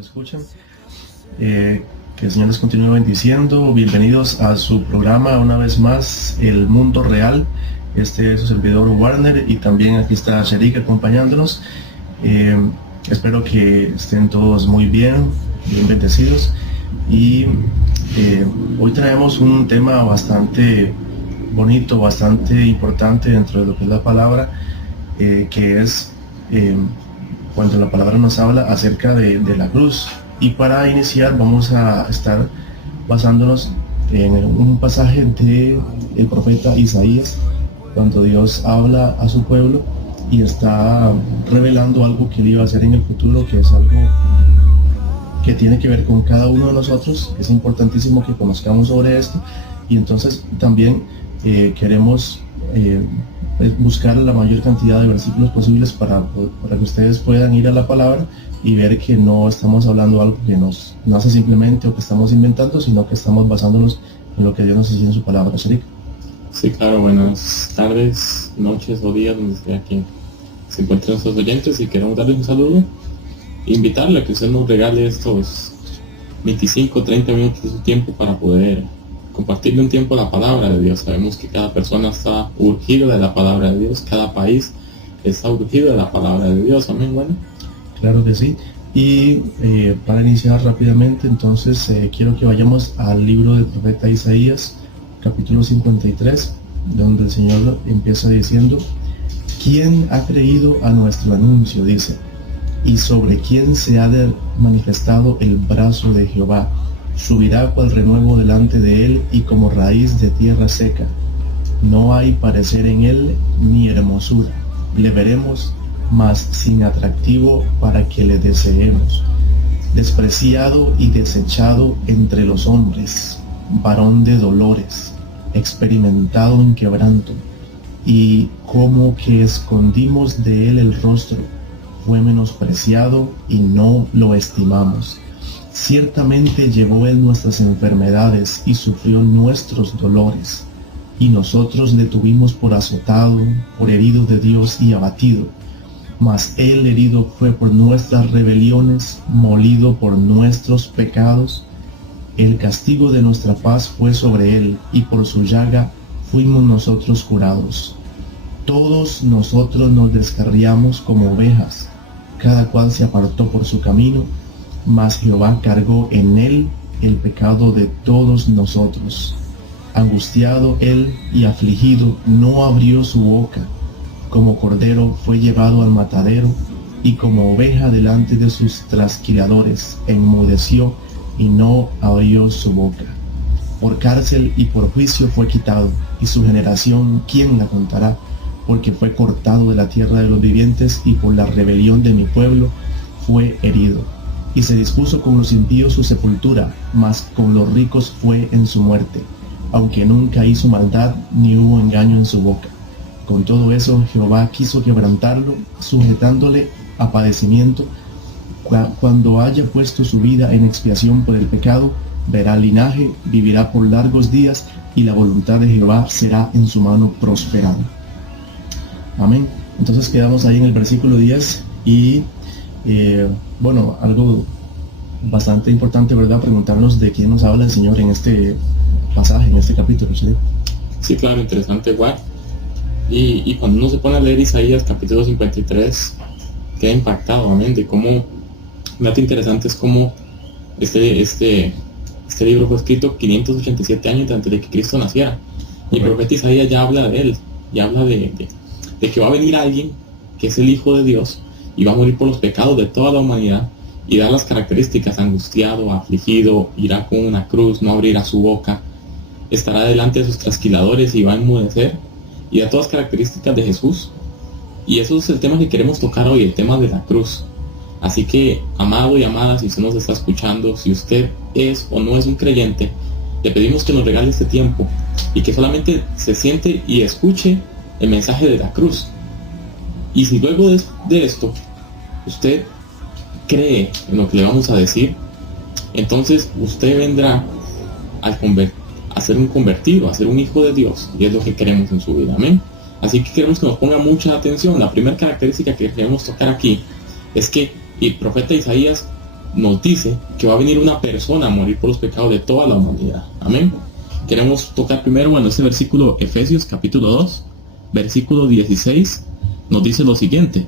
Escuchan, que el Señor les continúe bendiciendo. Bienvenidos a su programa una vez más, El Mundo Real. Este es su servidor Warner y también aquí está Sherik acompañándonos. Espero que estén todos muy bien bendecidos, y hoy traemos un tema bastante bonito, bastante importante dentro de lo que es la palabra, que es cuando la palabra nos habla acerca de la cruz. Y para iniciar vamos a estar basándonos en un pasaje de el profeta Isaías, cuando Dios habla a su pueblo y está revelando algo que él iba a hacer en el futuro, que es algo que tiene que ver con cada uno de nosotros. Es importantísimo que conozcamos sobre esto, y entonces también queremos buscar la mayor cantidad de versículos posibles para que ustedes puedan ir a la palabra y ver que no estamos hablando algo que nos nace simplemente o que estamos inventando, sino que estamos basándonos en lo que Dios nos dice en su palabra. Sherik. Sí, claro, buenas tardes, noches o días donde sea que se encuentren nuestros oyentes, y queremos darles un saludo e invitarle a que usted nos regale estos 25, 30 minutos de su tiempo para poder compartirle un tiempo la palabra de Dios. Sabemos que cada persona está urgida de la palabra de Dios, cada país está urgido de la palabra de Dios. Amén. Bueno, claro que sí. Y para iniciar rápidamente, entonces quiero que vayamos al libro del profeta Isaías, capítulo 53, donde el Señor empieza diciendo: ¿quién ha creído a nuestro anuncio? Dice, y sobre quién se ha manifestado el brazo de Jehová. Subirá cual renuevo delante de él, y como raíz de tierra seca. No hay parecer en él ni hermosura. Le veremos, mas sin atractivo para que le deseemos. Despreciado y desechado entre los hombres, varón de dolores, experimentado en quebranto, y como que escondimos de él el rostro. Fue menospreciado y no lo estimamos. Ciertamente llevó él nuestras enfermedades y sufrió nuestros dolores, y nosotros le tuvimos por azotado, por herido de Dios y abatido. Mas él herido fue por nuestras rebeliones, molido por nuestros pecados. El castigo de nuestra paz fue sobre él, y por su llaga fuimos nosotros curados. Todos nosotros nos descarriamos como ovejas, cada cual se apartó por su camino, mas Jehová cargó en él el pecado de todos nosotros. Angustiado él y afligido, no abrió su boca. Como cordero fue llevado al matadero, y como oveja delante de sus trasquiladores, enmudeció y no abrió su boca. Por cárcel y por juicio fue quitado, y su generación, ¿quién la contará? Porque fue cortado de la tierra de los vivientes, y por la rebelión de mi pueblo fue herido. Y se dispuso con los impíos su sepultura, mas con los ricos fue en su muerte, aunque nunca hizo maldad ni hubo engaño en su boca. Con todo eso Jehová quiso quebrantarlo, sujetándole a padecimiento. Cuando haya puesto su vida en expiación por el pecado, verá linaje, vivirá por largos días, y la voluntad de Jehová será en su mano prosperada. Amén. Entonces quedamos ahí en el versículo 10 y algo bastante importante, ¿verdad? Preguntarnos de quién nos habla el Señor en este pasaje, en este capítulo, ¿sí? Sí, claro, interesante, igual. Y cuando uno se pone a leer Isaías capítulo 53, queda impactado, amén, de cómo, un dato interesante es cómo este libro fue escrito 587 años antes de que Cristo naciera. Y el profeta Isaías ya habla de él, ya habla de que va a venir alguien que es el Hijo de Dios, y va a morir por los pecados de toda la humanidad, y da las características: angustiado, afligido, irá con una cruz, no abrirá su boca, estará delante de sus trasquiladores y va a enmudecer, y da todas las características de Jesús. Y eso es el tema que queremos tocar hoy, el tema de la cruz. Así que, amado y amada, si usted nos está escuchando, si usted es o no es un creyente, le pedimos que nos regale este tiempo y que solamente se siente y escuche el mensaje de la cruz. Y si luego de esto usted cree en lo que le vamos a decir, entonces usted vendrá a ser un convertido, a ser un hijo de Dios, y es lo que queremos en su vida. Amén. Así que queremos que nos ponga mucha atención. La primera característica que queremos tocar aquí es que el profeta Isaías nos dice que va a venir una persona a morir por los pecados de toda la humanidad. Amén. Queremos tocar primero, este versículo, Efesios capítulo 2, versículo 16, nos dice lo siguiente.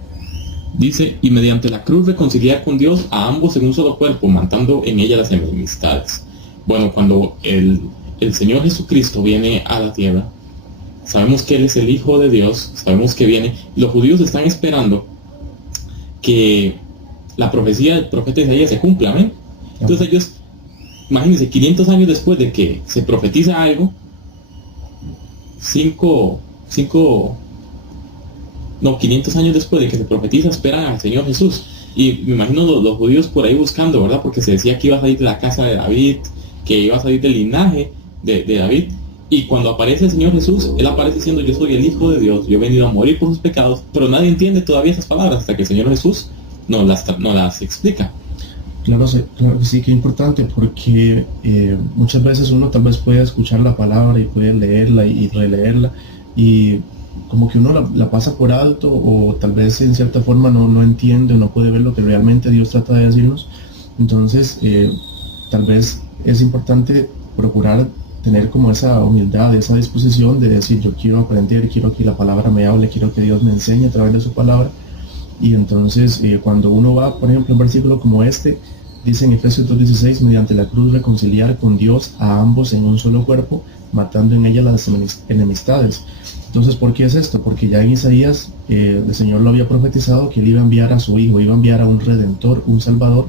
Dice: y mediante la cruz reconciliar con Dios a ambos en un solo cuerpo, matando en ella las enemistades. Bueno, cuando el Señor Jesucristo viene a la tierra, sabemos que Él es el Hijo de Dios, sabemos que viene, y los judíos están esperando que la profecía del profeta Isaías se cumpla, ¿amén? Entonces ellos, imagínense, 500 años después de que se profetiza algo, 500 años después de que se profetiza, esperan al Señor Jesús. Y me imagino los judíos por ahí buscando, ¿verdad? Porque se decía que iba a salir de la casa de David, que iba a salir del linaje de David. Y cuando aparece el Señor Jesús, Él aparece diciendo: yo soy el Hijo de Dios, yo he venido a morir por sus pecados. Pero nadie entiende todavía esas palabras hasta que el Señor Jesús nos las explica. Claro que sí, que importante, porque muchas veces uno tal vez puede escuchar la palabra y puede leerla y releerla, y como que uno la pasa por alto, o tal vez en cierta forma no entiende o no puede ver lo que realmente Dios trata de decirnos. Entonces tal vez es importante procurar tener como esa humildad, esa disposición de decir: yo quiero aprender, quiero que la palabra me hable, quiero que Dios me enseñe a través de su palabra. Y entonces cuando uno va, por ejemplo, un versículo como este, dice en Efesios 2:16: mediante la cruz reconciliar con Dios a ambos en un solo cuerpo, matando en ella las enemistades. Entonces, ¿por qué es esto? Porque ya en Isaías el Señor lo había profetizado, que Él iba a enviar a su Hijo, iba a enviar a un Redentor, un Salvador,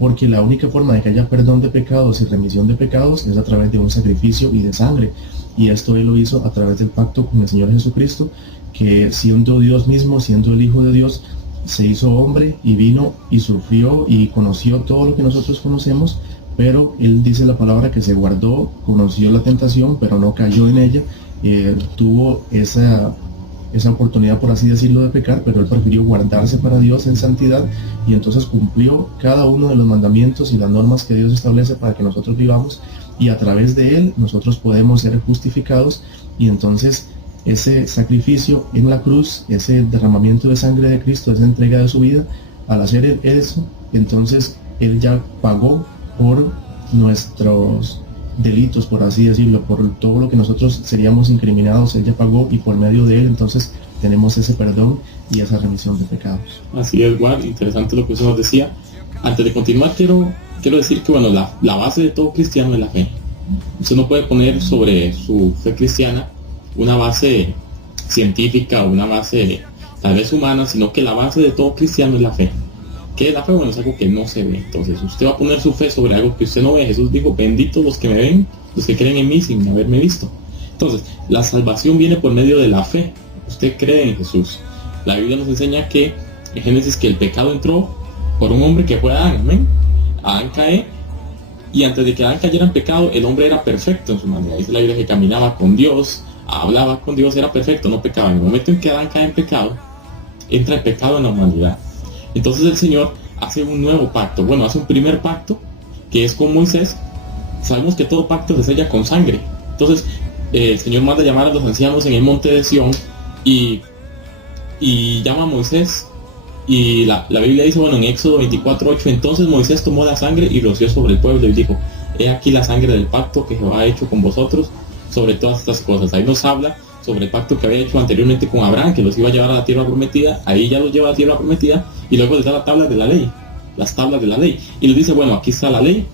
porque la única forma de que haya perdón de pecados y remisión de pecados es a través de un sacrificio y de sangre. Y esto Él lo hizo a través del pacto con el Señor Jesucristo, que siendo Dios mismo, siendo el Hijo de Dios, se hizo hombre y vino y sufrió y conoció todo lo que nosotros conocemos, pero Él dice la palabra que se guardó, conoció la tentación, pero no cayó en ella. Tuvo esa oportunidad, por así decirlo, de pecar, pero Él prefirió guardarse para Dios en santidad, y entonces cumplió cada uno de los mandamientos y las normas que Dios establece para que nosotros vivamos, y a través de Él nosotros podemos ser justificados. Y entonces ese sacrificio en la cruz, ese derramamiento de sangre de Cristo, esa entrega de su vida, al hacer eso, entonces Él ya pagó por nuestros delitos, por así decirlo, por todo lo que nosotros seríamos incriminados. Él ya pagó, y por medio de Él entonces tenemos ese perdón y esa remisión de pecados. Así es, Juan, interesante lo que usted nos decía. Antes de continuar, quiero decir que la base de todo cristiano es la fe. Usted no puede poner sobre su fe cristiana una base científica o una base tal vez humana, sino que la base de todo cristiano es la fe. ¿Qué es la fe? Bueno, es algo que no se ve. Entonces usted va a poner su fe sobre algo que usted no ve. Jesús dijo: benditos los que me ven, los que creen en mí sin haberme visto. Entonces la salvación viene por medio de la fe. Usted cree en Jesús. La Biblia nos enseña que en Génesis que el pecado entró por un hombre que fue Adán. Amén. Adán cae, y antes de que Adán cayera en pecado, el hombre era perfecto en su manera. Dice la Biblia que caminaba con Dios, hablaba con Dios, era perfecto, no pecaba. En el momento en que Adán cae en pecado, entra el pecado en la humanidad. Entonces el Señor hace un nuevo pacto. Bueno, hace un primer pacto, que es con Moisés. Sabemos que todo pacto se sella con sangre. Entonces el Señor manda llamar a los ancianos en el monte de Sión, y llama a Moisés. Y la Biblia dice, en Éxodo 24:8: entonces Moisés tomó la sangre y roció sobre el pueblo y dijo: he aquí la sangre del pacto que Jehová ha hecho con vosotros sobre todas estas cosas. Ahí nos habla sobre el pacto que había hecho anteriormente con Abraham, que los iba a llevar a la tierra prometida. Ahí ya los lleva a la tierra prometida, y luego les da las tablas de la ley, y les dice: aquí está la ley,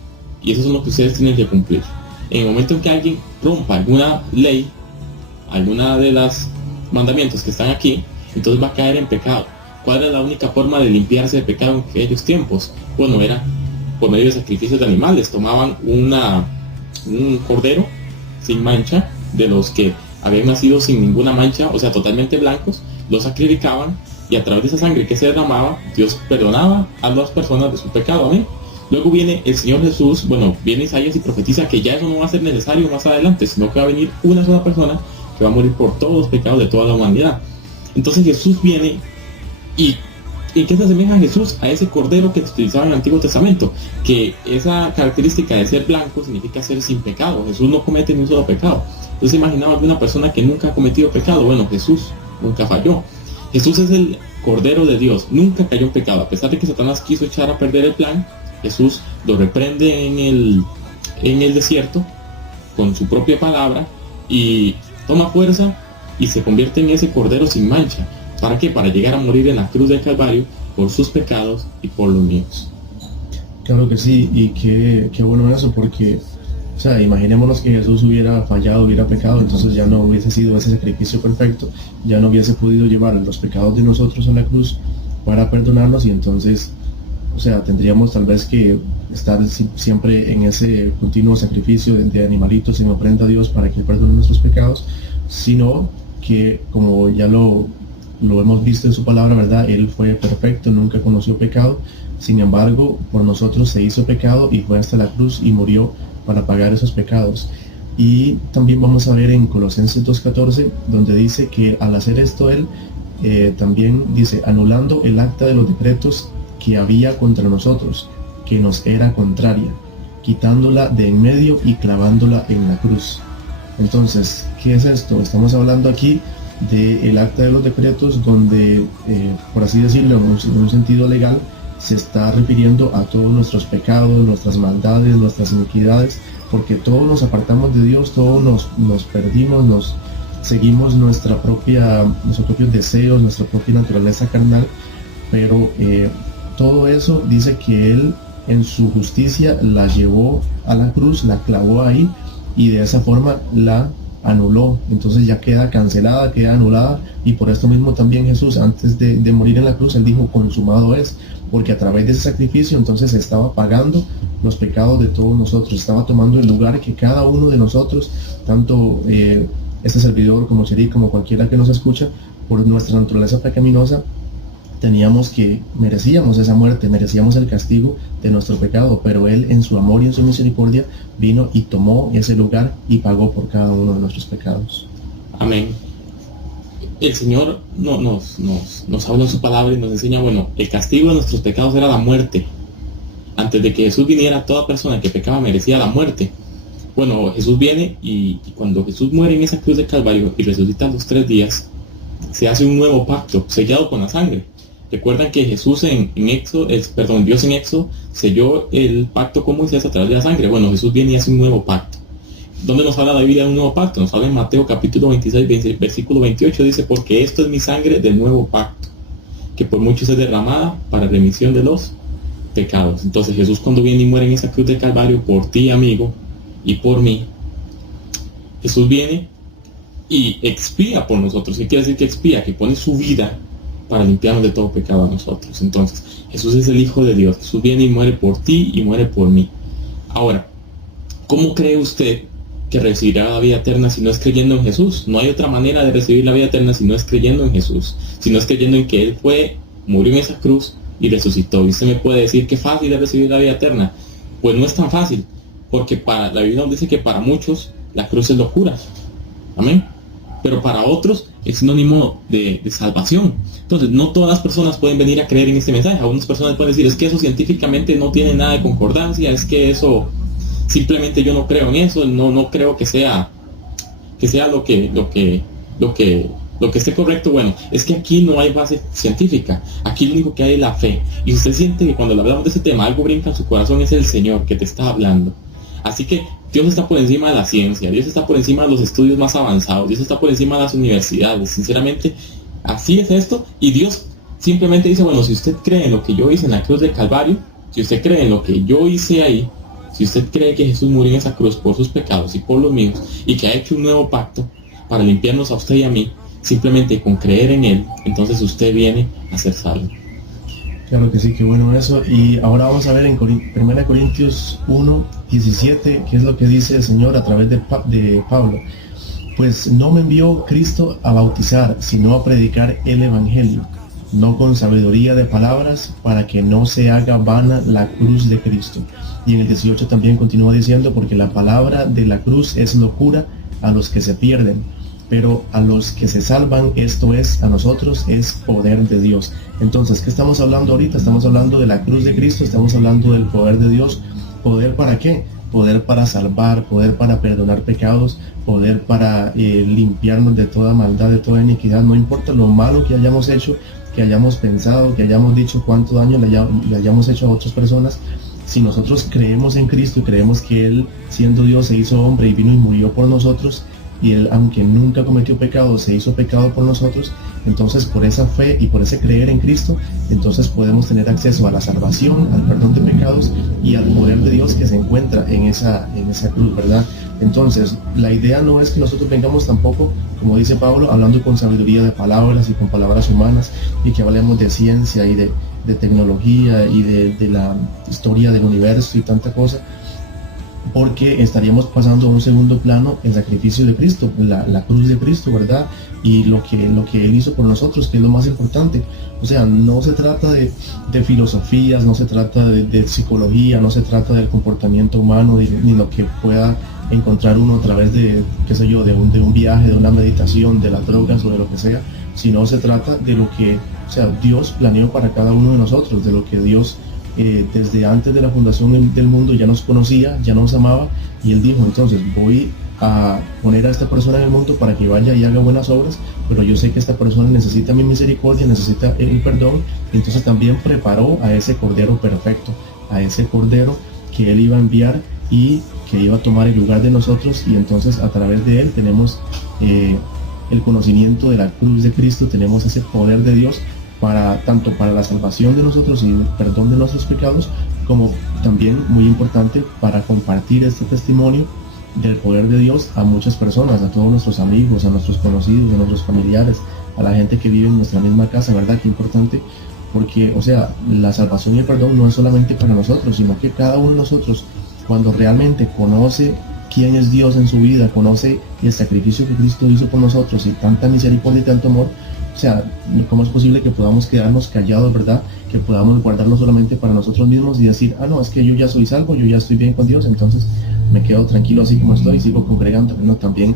y eso es lo que ustedes tienen que cumplir. En el momento en que alguien rompa alguna ley, alguna de las mandamientos que están aquí, entonces va a caer en pecado. ¿Cuál era la única forma de limpiarse de pecado en aquellos tiempos? Era por medio de sacrificios de animales. Tomaban un cordero sin mancha, de los que habían nacido sin ninguna mancha, o sea, totalmente blancos, los sacrificaban, y a través de esa sangre que se derramaba, Dios perdonaba a las personas de su pecado. Amén. Luego viene el Señor Jesús, viene Isaías y profetiza que ya eso no va a ser necesario más adelante, sino que va a venir una sola persona que va a morir por todos los pecados de toda la humanidad. Entonces Jesús viene y ¿en qué se asemeja a Jesús? A ese cordero que se utilizaba en el Antiguo Testamento, que esa característica de ser blanco significa ser sin pecado. Jesús no comete ni un solo pecado. Entonces imaginaba que una persona que nunca ha cometido pecado, Jesús nunca falló. Jesús es el Cordero de Dios, nunca cayó en pecado. A pesar de que Satanás quiso echar a perder el plan, Jesús lo reprende en el desierto con su propia palabra y toma fuerza y se convierte en ese Cordero sin mancha. ¿Para qué? Para llegar a morir en la cruz del Calvario por sus pecados y por los míos. Claro que sí, y qué bueno eso, porque, imaginémonos que Jesús hubiera fallado, hubiera pecado, entonces ya no hubiese sido ese sacrificio perfecto, ya no hubiese podido llevar los pecados de nosotros a la cruz para perdonarnos, y entonces, tendríamos tal vez que estar siempre en ese continuo sacrificio de animalitos en ofrenda a Dios para que Él perdone nuestros pecados, sino que, como ya lo hemos visto en su palabra, ¿verdad? Él fue perfecto, nunca conoció pecado, sin embargo, por nosotros se hizo pecado y fue hasta la cruz y murió para pagar esos pecados. Y también vamos a ver en Colosenses 2:14, donde dice que al hacer esto Él también dice, anulando el acta de los decretos que había contra nosotros, que nos era contraria, quitándola de en medio y clavándola en la cruz. Entonces, ¿qué es esto? Estamos hablando aquí del acta de los decretos, donde, por así decirlo, en un sentido legal, se está refiriendo a todos nuestros pecados, nuestras maldades, nuestras iniquidades, porque todos nos apartamos de Dios, todos nos perdimos, seguimos nuestros propios deseos, nuestra propia naturaleza carnal, pero todo eso dice que Él en su justicia la llevó a la cruz, la clavó ahí, y de esa forma la anuló. Entonces ya queda cancelada, queda anulada, y por esto mismo también Jesús, antes de morir en la cruz, Él dijo, consumado es, porque a través de ese sacrificio entonces estaba pagando los pecados de todos nosotros, estaba tomando el lugar que cada uno de nosotros, tanto este servidor como Seri, como cualquiera que nos escucha, por nuestra naturaleza pecaminosa, merecíamos esa muerte, merecíamos el castigo de nuestro pecado, pero Él en su amor y en su misericordia vino y tomó ese lugar y pagó por cada uno de nuestros pecados. Amén. El Señor nos habla en su palabra y nos enseña, el castigo de nuestros pecados era la muerte. Antes de que Jesús viniera, toda persona que pecaba merecía la muerte. Jesús viene y cuando Jesús muere en esa cruz de Calvario y resucita a los 3 días, se hace un nuevo pacto, sellado con la sangre. Recuerdan que Jesús Dios en Éxodo selló el pacto con Moisés a través de la sangre. Jesús viene y hace un nuevo pacto. ¿Dónde nos habla la Biblia de un nuevo pacto? Nos habla en Mateo capítulo 26, versículo 28, dice, porque esto es mi sangre del nuevo pacto, que por muchos es derramada para remisión de los pecados. Entonces Jesús, cuando viene y muere en esa cruz del Calvario por ti, amigo, y por mí, Jesús viene y expía por nosotros. ¿Qué quiere decir que expía? Que pone su vida para limpiarnos de todo pecado a nosotros. Entonces Jesús es el Hijo de Dios. Jesús viene y muere por ti y muere por mí. Ahora, ¿cómo cree usted que recibirá la vida eterna si no es creyendo en Jesús? No hay otra manera de recibir la vida eterna si no es creyendo en Jesús, si no es creyendo en que Él murió en esa cruz y resucitó. Y usted me puede decir que fácil es recibir la vida eterna. Pues no es tan fácil, porque la Biblia nos dice que para muchos la cruz es locura. Amén. Pero para otros es sinónimo de salvación. Entonces, no todas las personas pueden venir a creer en este mensaje. Algunas personas pueden decir, es que eso científicamente no tiene nada de concordancia, es que eso, simplemente yo no creo en eso, no creo que sea lo que esté correcto. Es que aquí no hay base científica, aquí lo único que hay es la fe. Y si usted siente que cuando le hablamos de ese tema algo brinca en su corazón, es el Señor que te está hablando. Así que Dios está por encima de la ciencia, Dios está por encima de los estudios más avanzados, Dios está por encima de las universidades. Sinceramente, así es esto. Y Dios simplemente dice, si usted cree en lo que yo hice en la cruz del Calvario, si usted cree en lo que yo hice ahí, si usted cree que Jesús murió en esa cruz por sus pecados y por los míos, y que ha hecho un nuevo pacto para limpiarnos a usted y a mí, simplemente con creer en Él, entonces usted viene a ser salvo. Claro que sí, qué bueno eso. Y ahora vamos a ver en 1 Corintios 1:17, qué es lo que dice el Señor a través de Pablo. Pues no me envió Cristo a bautizar, sino a predicar el Evangelio, no con sabiduría de palabras, para que no se haga vana la cruz de Cristo. Y en el 18 también continúa diciendo, porque la palabra de la cruz es locura a los que se pierden, pero a los que se salvan, esto es, a nosotros, es poder de Dios. Entonces, ¿qué estamos hablando ahorita? Estamos hablando de la cruz de Cristo, estamos hablando del poder de Dios. ¿Poder para qué? Poder para salvar, poder para perdonar pecados, poder para limpiarnos de toda maldad, de toda iniquidad. No importa lo malo que hayamos hecho, que hayamos pensado, que hayamos dicho, cuánto daño le hayamos hecho a otras personas. Si nosotros creemos en Cristo y creemos que Él, siendo Dios, se hizo hombre y vino y murió por nosotros, y Él, aunque nunca cometió pecado, se hizo pecado por nosotros, entonces por esa fe y por ese creer en Cristo, entonces podemos tener acceso a la salvación, al perdón de pecados y al poder de Dios que se encuentra en esa cruz, ¿verdad? Entonces, la idea no es que nosotros vengamos tampoco, como dice Pablo, hablando con sabiduría de palabras y con palabras humanas, y que hablemos de ciencia y de tecnología y de la historia del universo y tanta cosa, porque estaríamos pasando a un segundo plano el sacrificio de Cristo, la cruz de Cristo, ¿verdad? Y lo que Él hizo por nosotros, que es lo más importante. O sea, no se trata de filosofías, no se trata de psicología, no se trata del comportamiento humano, ni lo que pueda encontrar uno a través de, qué sé yo, de un viaje, de una meditación, de las drogas o de lo que sea, sino se trata de lo que, o sea, Dios planeó para cada uno de nosotros, de lo que Dios desde antes de la fundación del mundo ya nos conocía, ya nos amaba, y Él dijo, entonces voy a poner a esta persona en el mundo para que vaya y haga buenas obras, pero yo sé que esta persona necesita mi misericordia, necesita el perdón, entonces también preparó a ese Cordero perfecto, a ese Cordero que Él iba a enviar y que iba a tomar el lugar de nosotros, y entonces a través de Él tenemos el conocimiento de la cruz de Cristo, tenemos ese poder de Dios tanto para la salvación de nosotros y el perdón de nuestros pecados, como también, muy importante, para compartir este testimonio del poder de Dios a muchas personas, a todos nuestros amigos, a nuestros conocidos, a nuestros familiares, a la gente que vive en nuestra misma casa, ¿verdad? Qué importante, porque, o sea, la salvación y el perdón no es solamente para nosotros, sino que cada uno de nosotros, cuando realmente conoce quién es Dios en su vida, conoce el sacrificio que Cristo hizo por nosotros y tanta misericordia y tanto amor, o sea, ¿cómo es posible que podamos quedarnos callados, verdad? Que podamos guardarlo solamente para nosotros mismos y decir, no, es que yo ya soy salvo, yo ya estoy bien con Dios, entonces me quedo tranquilo así como estoy y sigo congregando. No, también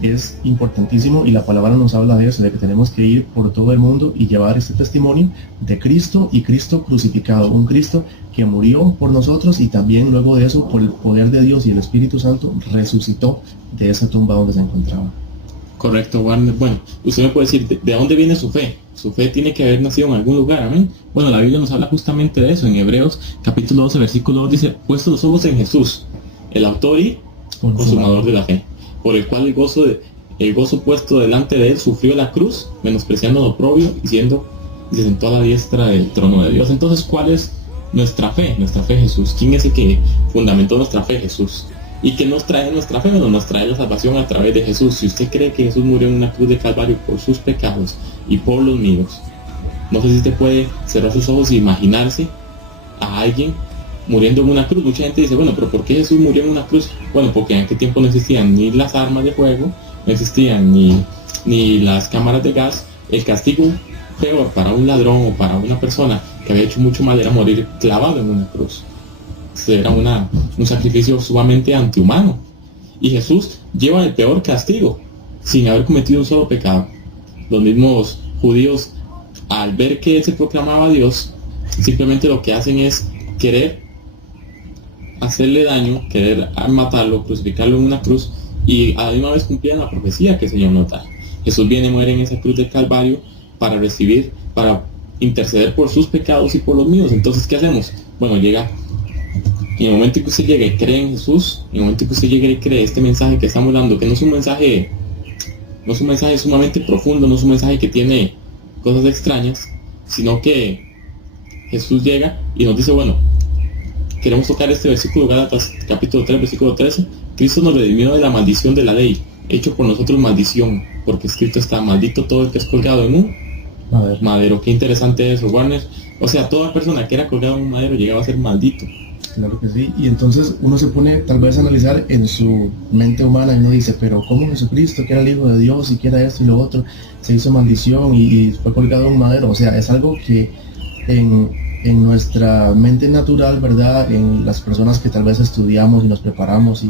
es importantísimo, y la palabra nos habla de eso, de que tenemos que ir por todo el mundo y llevar este testimonio de Cristo y Cristo crucificado, un Cristo que murió por nosotros y también luego de eso, por el poder de Dios y el Espíritu Santo, resucitó de esa tumba donde se encontraba. Correcto, Warner. Bueno, usted me puede decir, ¿de dónde viene su fe? Su fe tiene que haber nacido en algún lugar, amén. Bueno, la Biblia nos habla justamente de eso. En Hebreos, capítulo 12, versículo 2, dice, puestos los ojos en Jesús, el autor y consumador de la fe, por el cual el gozo puesto delante de él sufrió la cruz, menospreciando lo oprobio y se sentó a la diestra del trono de Dios. Entonces, ¿cuál es nuestra fe? Nuestra fe, Jesús. ¿Quién es el que fundamentó nuestra fe? Jesús. ¿Y qué nos trae nuestra fe? Bueno, nos trae la salvación a través de Jesús. Si usted cree que Jesús murió en una cruz de Calvario por sus pecados y por los míos, no sé si usted puede cerrar sus ojos e imaginarse a alguien muriendo en una cruz. Mucha gente dice, bueno, pero ¿por qué Jesús murió en una cruz? Bueno, porque en aquel tiempo no existían ni las armas de fuego, no existían ni las cámaras de gas. El castigo peor para un ladrón o para una persona que había hecho mucho mal era morir clavado en una cruz. Era un sacrificio sumamente antihumano. Y Jesús lleva el peor castigo sin haber cometido un solo pecado. Los mismos judíos, al ver que él se proclamaba Dios, simplemente lo que hacen es querer hacerle daño, querer matarlo, crucificarlo en una cruz, y a la misma vez cumplían la profecía que el Señor nos da. Jesús viene y muere en esa cruz del Calvario para interceder por sus pecados y por los míos. Entonces, ¿qué hacemos? Bueno, llega, y en el momento que usted llegue y cree en Jesús, en el momento que usted llegue y cree este mensaje que estamos dando, que no es un mensaje sumamente profundo, no es un mensaje que tiene cosas extrañas, sino que Jesús llega y nos dice, bueno, queremos tocar este versículo, Gálatas capítulo 3, versículo 13, Cristo nos redimió de la maldición de la ley, hecho por nosotros maldición, porque escrito está, maldito todo el que es colgado en un madero. Qué interesante eso, Warner. O sea, toda persona que era colgada en un madero llegaba a ser maldito. Claro que sí, y entonces uno se pone tal vez a analizar en su mente humana y uno dice, pero ¿cómo Jesucristo, que era el Hijo de Dios y que era esto y lo otro, se hizo maldición y fue colgado en un madero? O sea, es algo que en nuestra mente natural, ¿verdad? En las personas que tal vez estudiamos y nos preparamos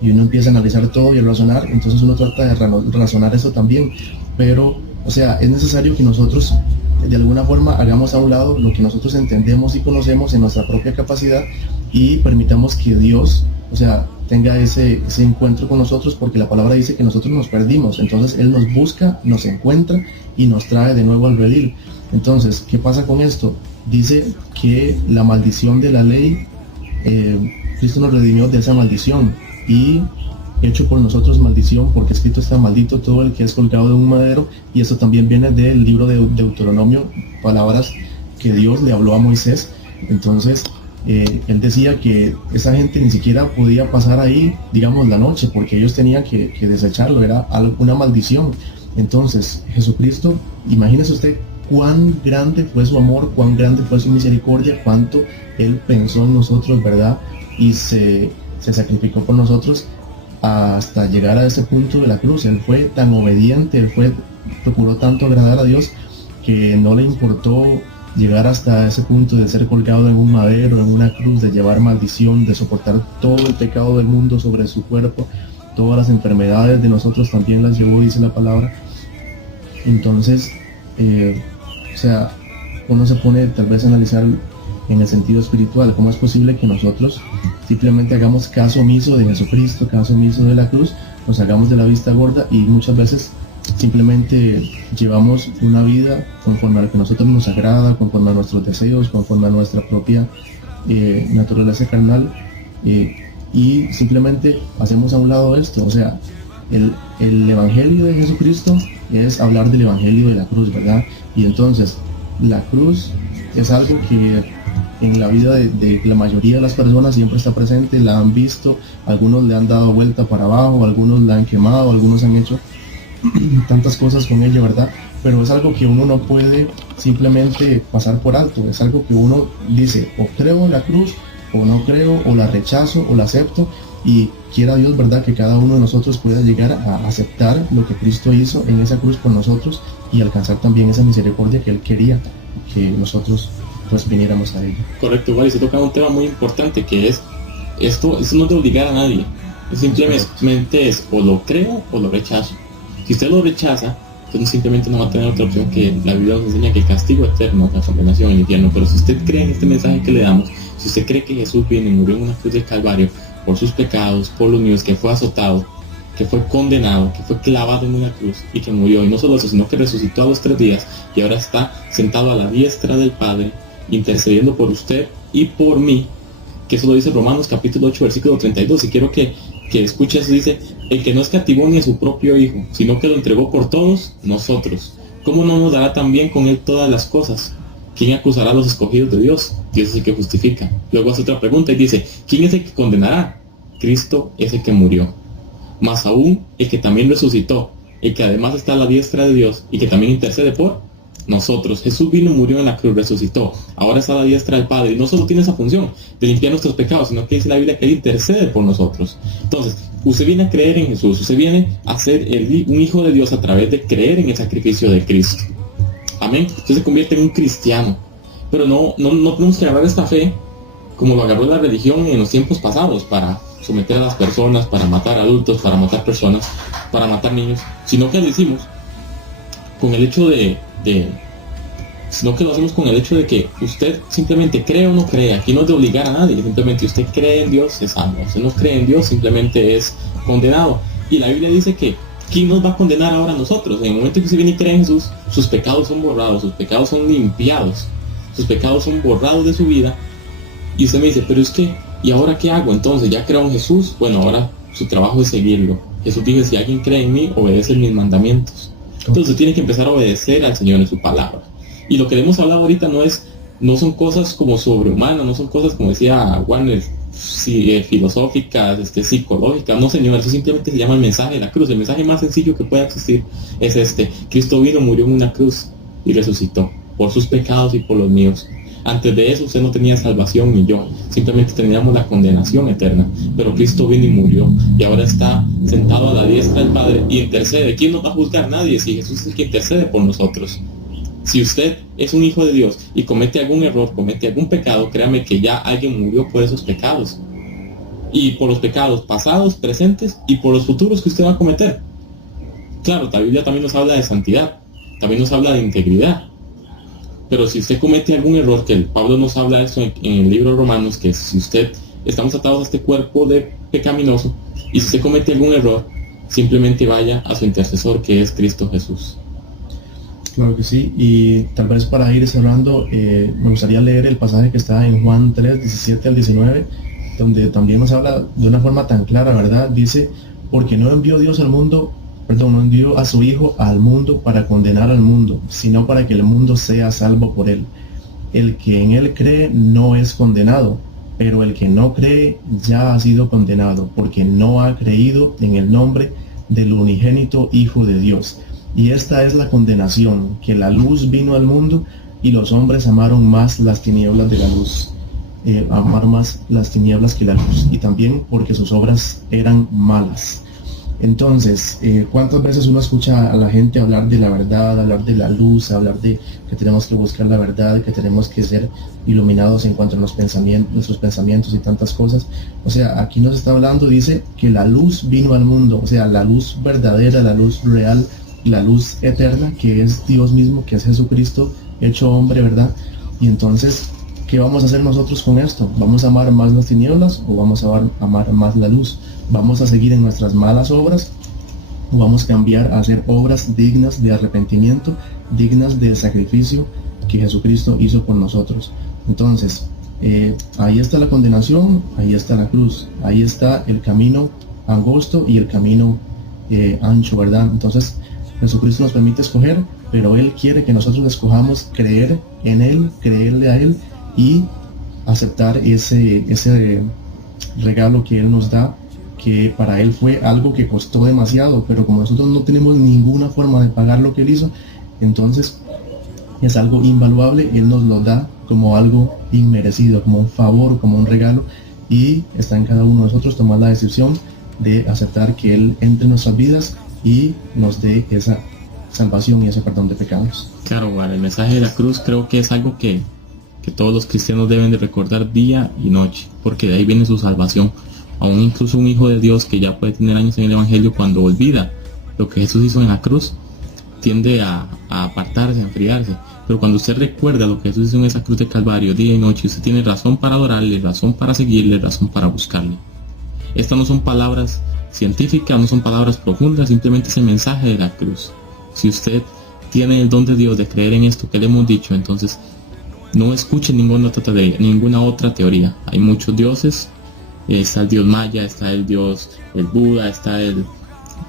y uno empieza a analizar todo y a razonar, entonces uno trata de razonar eso también, pero, o sea, es necesario que nosotros de alguna forma hagamos a un lado lo que nosotros entendemos y conocemos en nuestra propia capacidad y permitamos que Dios, o sea, tenga ese encuentro con nosotros, porque la palabra dice que nosotros nos perdimos, entonces Él nos busca, nos encuentra y nos trae de nuevo al redil. Entonces, ¿qué pasa con esto? Dice que la maldición de la ley, Cristo nos redimió de esa maldición y hecho por nosotros maldición, porque escrito está maldito todo el que es colgado de un madero, y eso también viene del libro de Deuteronomio, palabras que Dios le habló a Moisés. Entonces él decía que esa gente ni siquiera podía pasar ahí, digamos, la noche, porque ellos tenían que desecharlo, era una maldición. Entonces Jesucristo, imagínese usted cuán grande fue su amor, cuán grande fue su misericordia, cuánto Él pensó en nosotros, ¿verdad? Y se sacrificó por nosotros hasta llegar a ese punto de la cruz. Él fue tan obediente, procuró tanto agradar a Dios que no le importó llegar hasta ese punto de ser colgado en un madero, en una cruz, de llevar maldición, de soportar todo el pecado del mundo sobre su cuerpo, todas las enfermedades de nosotros también las llevó, dice la palabra. Entonces, o sea, uno se pone tal vez a analizar en el sentido espiritual, cómo es posible que nosotros simplemente hagamos caso omiso de Jesucristo, caso omiso de la cruz, nos hagamos de la vista gorda y muchas veces simplemente llevamos una vida conforme a lo que a nosotros nos agrada, conforme a nuestros deseos, conforme a nuestra propia naturaleza carnal, y simplemente hacemos a un lado esto. O sea, el evangelio de Jesucristo es hablar del evangelio de la cruz, ¿verdad? Y entonces la cruz es algo que en la vida de la mayoría de las personas siempre está presente, la han visto, algunos le han dado vuelta para abajo, algunos la han quemado, algunos han hecho tantas cosas con ella, ¿verdad? Pero es algo que uno no puede simplemente pasar por alto, es algo que uno dice, o creo en la cruz, o no creo, o la rechazo, o la acepto, y quiera Dios, ¿verdad?, que cada uno de nosotros pueda llegar a aceptar lo que Cristo hizo en esa cruz por nosotros y alcanzar también esa misericordia que Él quería que nosotros pues viniéramos a ella. Correcto, igual, y se toca un tema muy importante, que es esto no es de obligar a nadie, simplemente es o lo creo o lo rechazo. Si usted lo rechaza, entonces simplemente no va a tener otra opción, que la Biblia nos enseña que el castigo eterno, la condenación, el infierno. Pero si usted cree en este mensaje que le damos, si usted cree que Jesús vino y murió en una cruz del Calvario por sus pecados, por los míos, que fue azotado, que fue condenado, que fue clavado en una cruz y que murió, y no solo eso, sino que resucitó a los 3 días y ahora está sentado a la diestra del Padre, intercediendo por usted y por mí, que eso lo dice Romanos capítulo 8 versículo 32, y quiero que escuche eso. Dice: el que no escatimó ni a su propio Hijo, sino que lo entregó por todos nosotros, ¿cómo no nos dará también con Él todas las cosas? ¿Quién acusará a los escogidos de Dios? Dios es el que justifica. Luego hace otra pregunta y dice: ¿quién es el que condenará? Cristo es el que murió, más aún el que también resucitó, el que además está a la diestra de Dios y que también intercede por nosotros. Jesús vino, murió en la cruz, resucitó, ahora está a la diestra del Padre, y no solo tiene esa función de limpiar nuestros pecados, sino que dice la Biblia que Él intercede por nosotros. Entonces, usted viene a creer en Jesús, usted viene a ser un hijo de Dios a través de creer en el sacrificio de Cristo. Amén. Usted se convierte en un cristiano, pero no tenemos que agarrar esta fe como lo agarró la religión en los tiempos pasados, para someter a las personas, para matar adultos, para matar personas, para matar niños, sino que lo hicimos con el hecho sino que lo hacemos con el hecho de que usted simplemente cree o no cree. Aquí no es de obligar a nadie, simplemente usted cree en Dios, es salvo. Usted no cree en Dios, simplemente es condenado. Y la Biblia dice que ¿quién nos va a condenar ahora a nosotros? En el momento que usted viene y cree en Jesús, sus pecados son borrados, sus pecados son limpiados, sus pecados son borrados de su vida. Y usted me dice: pero es que, ¿y ahora qué hago? Entonces, ya creo en Jesús, bueno, ahora su trabajo es seguirlo. Jesús dice: si alguien cree en mí, obedece mis mandamientos. Entonces tiene que empezar a obedecer al Señor en su palabra. Y lo que hemos hablado ahorita no son cosas como sobrehumanas, no son cosas, como decía Warner, filosóficas, psicológicas. No, señor, eso simplemente se llama el mensaje de la cruz. El mensaje más sencillo que pueda existir es Cristo vino, murió en una cruz y resucitó por sus pecados y por los míos. Antes de eso usted no tenía salvación ni yo, simplemente teníamos la condenación eterna, pero Cristo vino y murió y ahora está sentado a la diestra del Padre y intercede. ¿Quién nos va a juzgar? Nadie, si Jesús es el que intercede por nosotros. Si usted es un hijo de Dios y comete algún error, comete algún pecado, créame que ya alguien murió por esos pecados. Y por los pecados pasados, presentes y por los futuros que usted va a cometer. Claro, la Biblia también nos habla de santidad, también nos habla de integridad. Pero si usted comete algún error, que Pablo nos habla de eso en el libro de Romanos, que si usted, estamos atados a este cuerpo de pecaminoso, y si usted comete algún error, simplemente vaya a su intercesor, que es Cristo Jesús. Claro que sí, y tal vez para ir cerrando, me gustaría leer el pasaje que está en Juan 3, 17 al 19, donde también nos habla de una forma tan clara, ¿verdad? Dice, porque no envió Dios al mundo, no envió a su Hijo al mundo para condenar al mundo, sino para que el mundo sea salvo por él. El que en él cree no es condenado, pero el que no cree ya ha sido condenado, porque no ha creído en el nombre del unigénito Hijo de Dios. Y esta es la condenación, que la luz vino al mundo y los hombres amaron más las tinieblas de la luz. Amaron más las tinieblas que la luz, y también porque sus obras eran malas. Entonces, ¿cuántas veces uno escucha a la gente hablar de la verdad, hablar de la luz, hablar de que tenemos que buscar la verdad, que tenemos que ser iluminados en cuanto a nuestros pensamientos y tantas cosas? O sea, aquí nos está hablando, dice que la luz vino al mundo, o sea, la luz verdadera, la luz real, la luz eterna, que es Dios mismo, que es Jesucristo hecho hombre, ¿verdad? Y entonces, ¿qué vamos a hacer nosotros con esto? ¿Vamos a amar más las tinieblas o vamos a amar más la luz? ¿Vamos a seguir en nuestras malas obras o vamos a cambiar a hacer obras dignas de arrepentimiento, dignas del sacrificio que Jesucristo hizo por nosotros? Entonces, ahí está la condenación, ahí está la cruz, ahí está el camino angosto y el camino ancho, ¿verdad? Entonces, Jesucristo nos permite escoger, pero Él quiere que nosotros escojamos creer en Él, creerle a Él y aceptar ese regalo que Él nos da, que para Él fue algo que costó demasiado, pero como nosotros no tenemos ninguna forma de pagar lo que Él hizo, entonces es algo invaluable. Él nos lo da como algo inmerecido, como un favor, como un regalo, y está en cada uno de nosotros tomar la decisión de aceptar que Él entre en nuestras vidas y nos dé esa salvación y ese perdón de pecados. Claro, bueno, el mensaje de la cruz creo que es algo que todos los cristianos deben de recordar día y noche, porque de ahí viene su salvación. Aún incluso un hijo de Dios que ya puede tener años en el Evangelio, cuando olvida lo que Jesús hizo en la cruz, tiende a apartarse, a enfriarse. Pero cuando usted recuerda lo que Jesús hizo en esa cruz de Calvario día y noche, usted tiene razón para adorarle, razón para seguirle, razón para buscarle. Estas no son palabras científicas, no son palabras profundas, simplemente es el mensaje de la cruz. Si usted tiene el don de Dios de creer en esto que le hemos dicho, entonces no escuche ninguna otra teoría. Hay muchos dioses. Está el dios maya, está el dios, el Buda,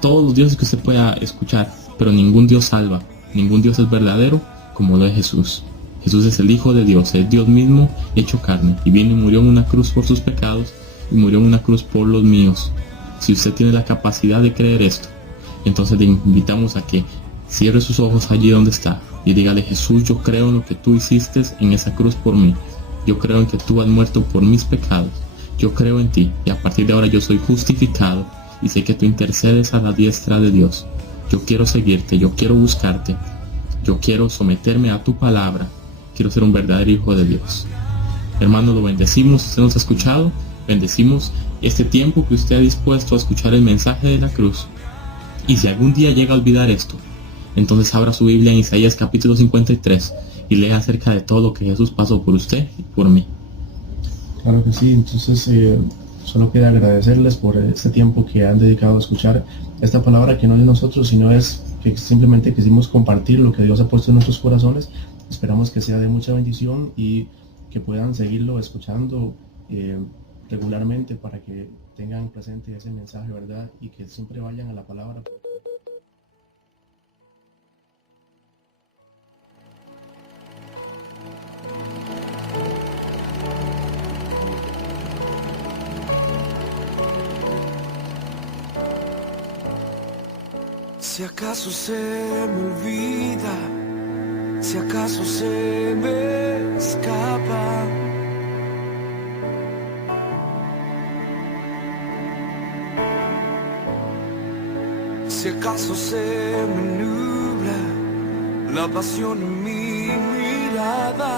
todos los dioses que usted pueda escuchar, pero ningún dios salva, ningún dios es verdadero como lo es Jesús. Jesús es el Hijo de Dios, es Dios mismo hecho carne, y vino y murió en una cruz por sus pecados, y murió en una cruz por los míos. Si usted tiene la capacidad de creer esto, entonces le invitamos a que cierre sus ojos allí donde está, y dígale: Jesús, yo creo en lo que tú hiciste en esa cruz por mí, yo creo en que tú has muerto por mis pecados. Yo creo en ti, y a partir de ahora yo soy justificado, y sé que tú intercedes a la diestra de Dios. Yo quiero seguirte, yo quiero buscarte, yo quiero someterme a tu palabra, quiero ser un verdadero hijo de Dios. Hermano, lo bendecimos, usted nos ha escuchado, bendecimos este tiempo que usted ha dispuesto a escuchar el mensaje de la cruz. Y si algún día llega a olvidar esto, entonces abra su Biblia en Isaías capítulo 53 y lea acerca de todo lo que Jesús pasó por usted y por mí. Claro que sí, entonces solo queda agradecerles por este tiempo que han dedicado a escuchar esta palabra, que no es de nosotros, sino es que simplemente quisimos compartir lo que Dios ha puesto en nuestros corazones. Esperamos que sea de mucha bendición y que puedan seguirlo escuchando regularmente, para que tengan presente ese mensaje, ¿verdad? Y que siempre vayan a la palabra. Si acaso se me olvida, si acaso se me escapa. Si acaso se me nubla la pasión en mi mirada.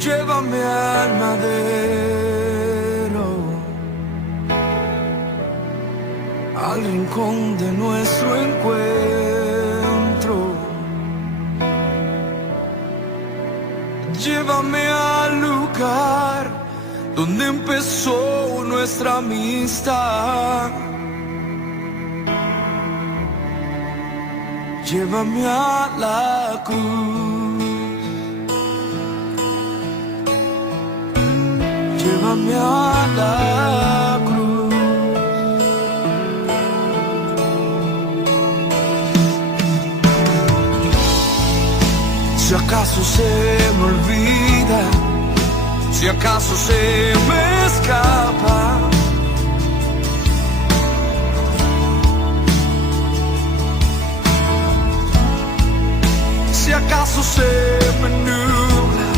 Llévame al madero, al rincón de nuestro encuentro. Llévame al lugar donde empezó nuestra amistad. Llévame a la cruz. Llévame a la cruz. Si acaso se me olvida, si acaso se me escapa, si acaso se me nubla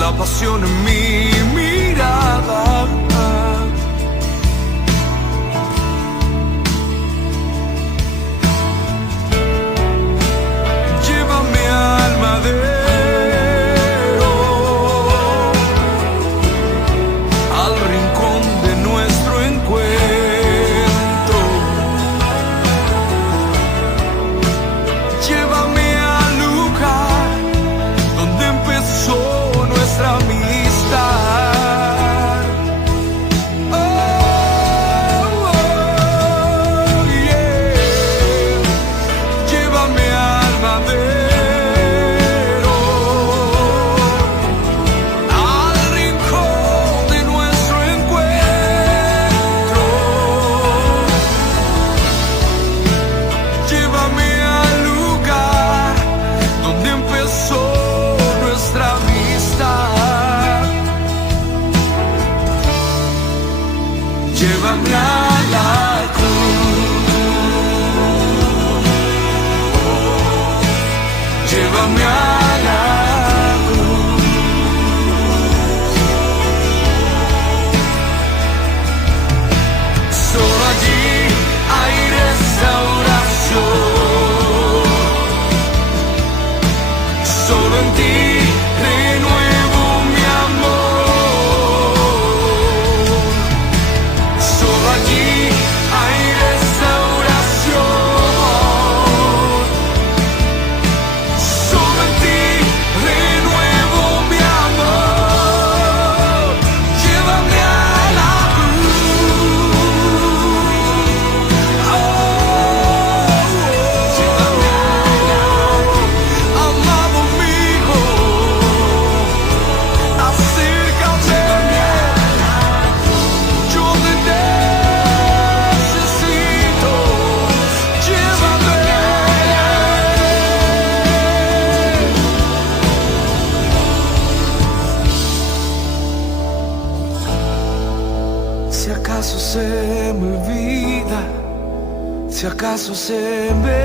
la pasión en mi mirada. Llévame al madero, al rincón de nuestro encuentro. Llévame al lugar donde empezó nuestra amistad. Oh, oh, yeah. Llévame al madero, al rincón de nuestro encuentro. Llévame al lugar donde empezó nuestra amistad. Llévame a la cruz. Llévame a la cruz. Solo allí hay restauración. Solo en ti renuevo mi amor. Solo allí hay restauración. Solo en ti renuevo mi amor. Llévame a la cruz. Oh, llévame a la cruz. Amado amigo, acércame. Yo te necesito. Llévame. Si acaso se me olvida, si acaso se me